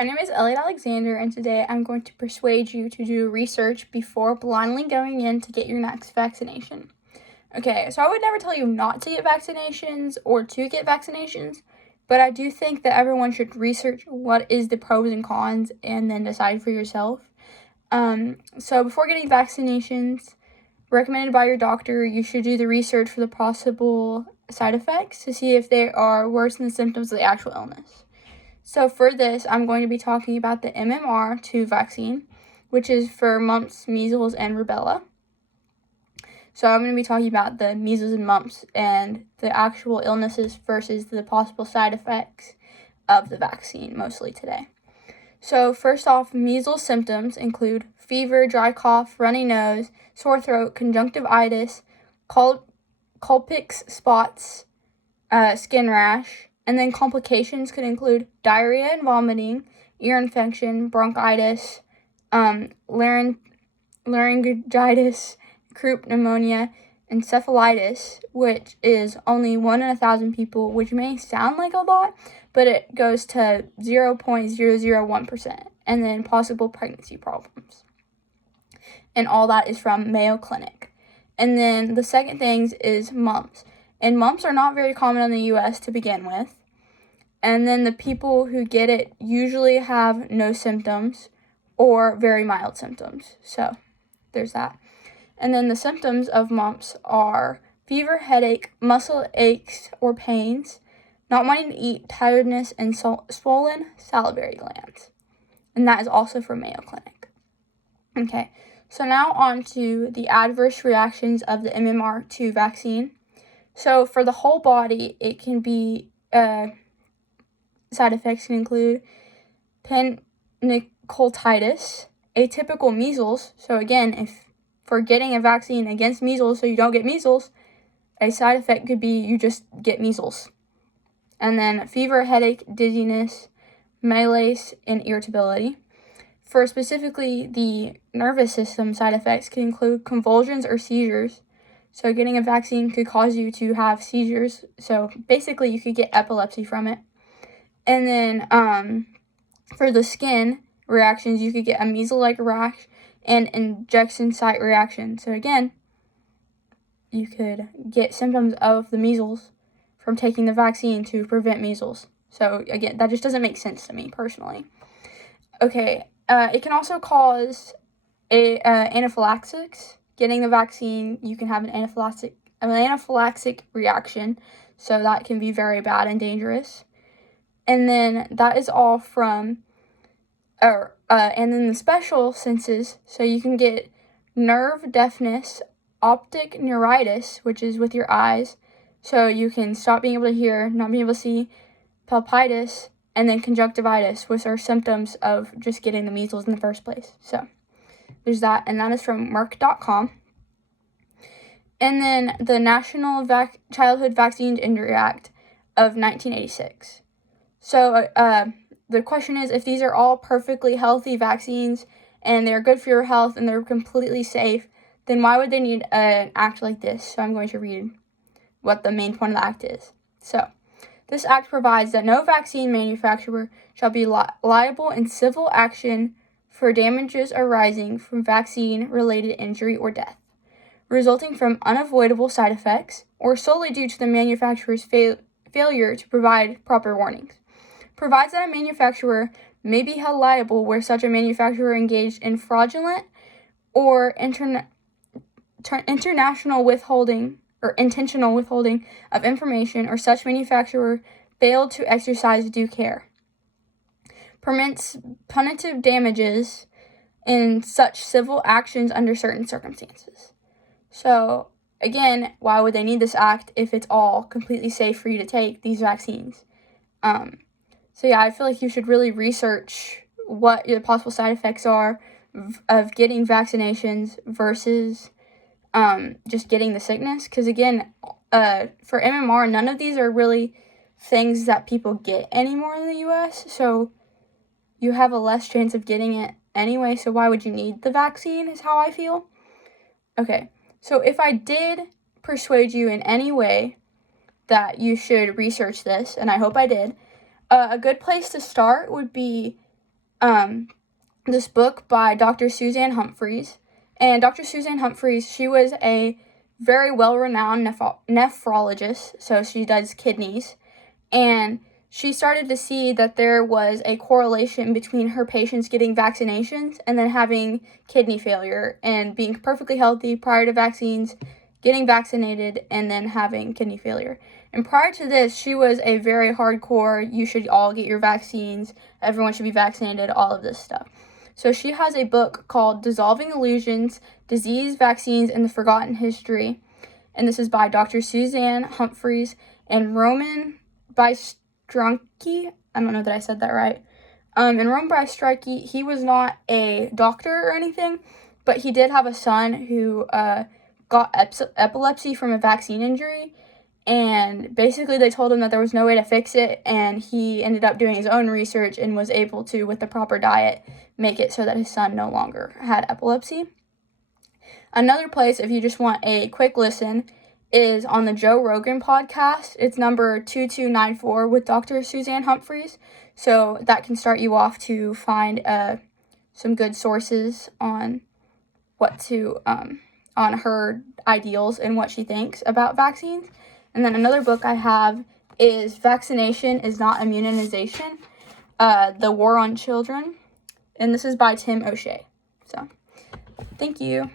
My name is Elliot Alexander, and today I'm going to persuade you to do research before blindly going in to get your next vaccination. Okay, so I would never tell you not to get vaccinations or to get vaccinations, but I do think that everyone should research what is the pros and cons and then decide for yourself. So before getting vaccinations recommended by your doctor, you should do the research for the possible side effects to see if they are worse than the symptoms of the actual illness. So for this, I'm going to be talking about the MMR2 vaccine, which is for mumps, measles, and rubella. So I'm going to be talking about the measles and mumps and the actual illnesses versus the possible side effects of the vaccine, mostly today. So first off, measles symptoms include fever, dry cough, runny nose, sore throat, conjunctivitis, Colpix spots, skin rash. And then complications could include diarrhea and vomiting, ear infection, bronchitis, laryngitis, croup pneumonia, encephalitis, which is only 1 in 1,000 people, which may sound like a lot, but it goes to 0.001%, and then possible pregnancy problems. And all that is from Mayo Clinic. And then the second thing is mumps. And mumps are not very common in the U.S. to begin with. And then the people who get it usually have no symptoms or very mild symptoms. So there's that. And then the symptoms of mumps are fever, headache, muscle aches or pains, not wanting to eat, tiredness, and swollen salivary glands. And that is also from Mayo Clinic. Okay, so now on to the adverse reactions of the MMR2 vaccine. So for the whole body, it can be side effects can include panniculitis, atypical measles. So again, if for getting a vaccine against measles so you don't get measles, a side effect could be you just get measles. And then fever, headache, dizziness, malaise, and irritability. For specifically the nervous system side effects can include convulsions or seizures. So getting a vaccine could cause you to have seizures. So basically you could get epilepsy from it. And then for the skin reactions, you could get a measles-like rash and injection site reaction. So again, you could get symptoms of the measles from taking the vaccine to prevent measles. So again, that just doesn't make sense to me personally. Okay, it can also cause anaphylaxis. Getting the vaccine, you can have an anaphylactic reaction. So that can be very bad and dangerous. And then that is all from, and then the special senses, so you can get nerve deafness, optic neuritis, which is with your eyes, so you can stop being able to hear, not being able to see, palpitis, and then conjunctivitis, which are symptoms of just getting the measles in the first place. So there's that, and that is from Merck.com. And then the National Childhood Vaccines Injury Act of 1986. So the question is, if these are all perfectly healthy vaccines and they're good for your health and they're completely safe, then why would they need an act like this? So I'm going to read what the main point of the act is. So this act provides that no vaccine manufacturer shall be liable in civil action for damages arising from vaccine-related injury or death, resulting from unavoidable side effects or solely due to the manufacturer's failure to provide proper warnings. Provides that a manufacturer may be held liable where such a manufacturer engaged in fraudulent or international withholding or intentional withholding of information, or such manufacturer failed to exercise due care. Permits punitive damages in such civil actions under certain circumstances. So again, why would they need this act if it's all completely safe for you to take these vaccines? So yeah, I feel like you should really research what the possible side effects are of getting vaccinations versus just getting the sickness. Because again, for MMR, none of these are really things that people get anymore in the U.S. So you have a less chance of getting it anyway. So why would you need the vaccine is how I feel. Okay, so if I did persuade you in any way that you should research this, and I hope I did, a good place to start would be this book by Dr. Suzanne Humphries. And Dr. Suzanne Humphries, she was a very well-renowned nephrologist, so she does kidneys. And she started to see that there was a correlation between her patients getting vaccinations and then having kidney failure and being perfectly healthy prior to vaccines, getting vaccinated, and then having kidney failure. And prior to this, she was a very hardcore, you should all get your vaccines, everyone should be vaccinated, all of this stuff. So she has a book called Dissolving Illusions, Disease, Vaccines, and the Forgotten History. And this is by Dr. Suzanne Humphries and Roman Bystrunky. I don't know that I said that right. And Roman Bystrunky, he was not a doctor or anything, but he did have a son who got epilepsy from a vaccine injury. And basically they told him that there was no way to fix it, and he ended up doing his own research and was able to, with the proper diet, make it so that his son no longer had epilepsy. Another place, if you just want a quick listen, is on the Joe Rogan podcast. It's number 2294 with Dr. Suzanne Humphries. So that can start you off to find some good sources on on her ideals and what she thinks about vaccines. And then another book I have is Vaccination is Not Immunization, The War on Children. And this is by Tim O'Shea. So, thank you.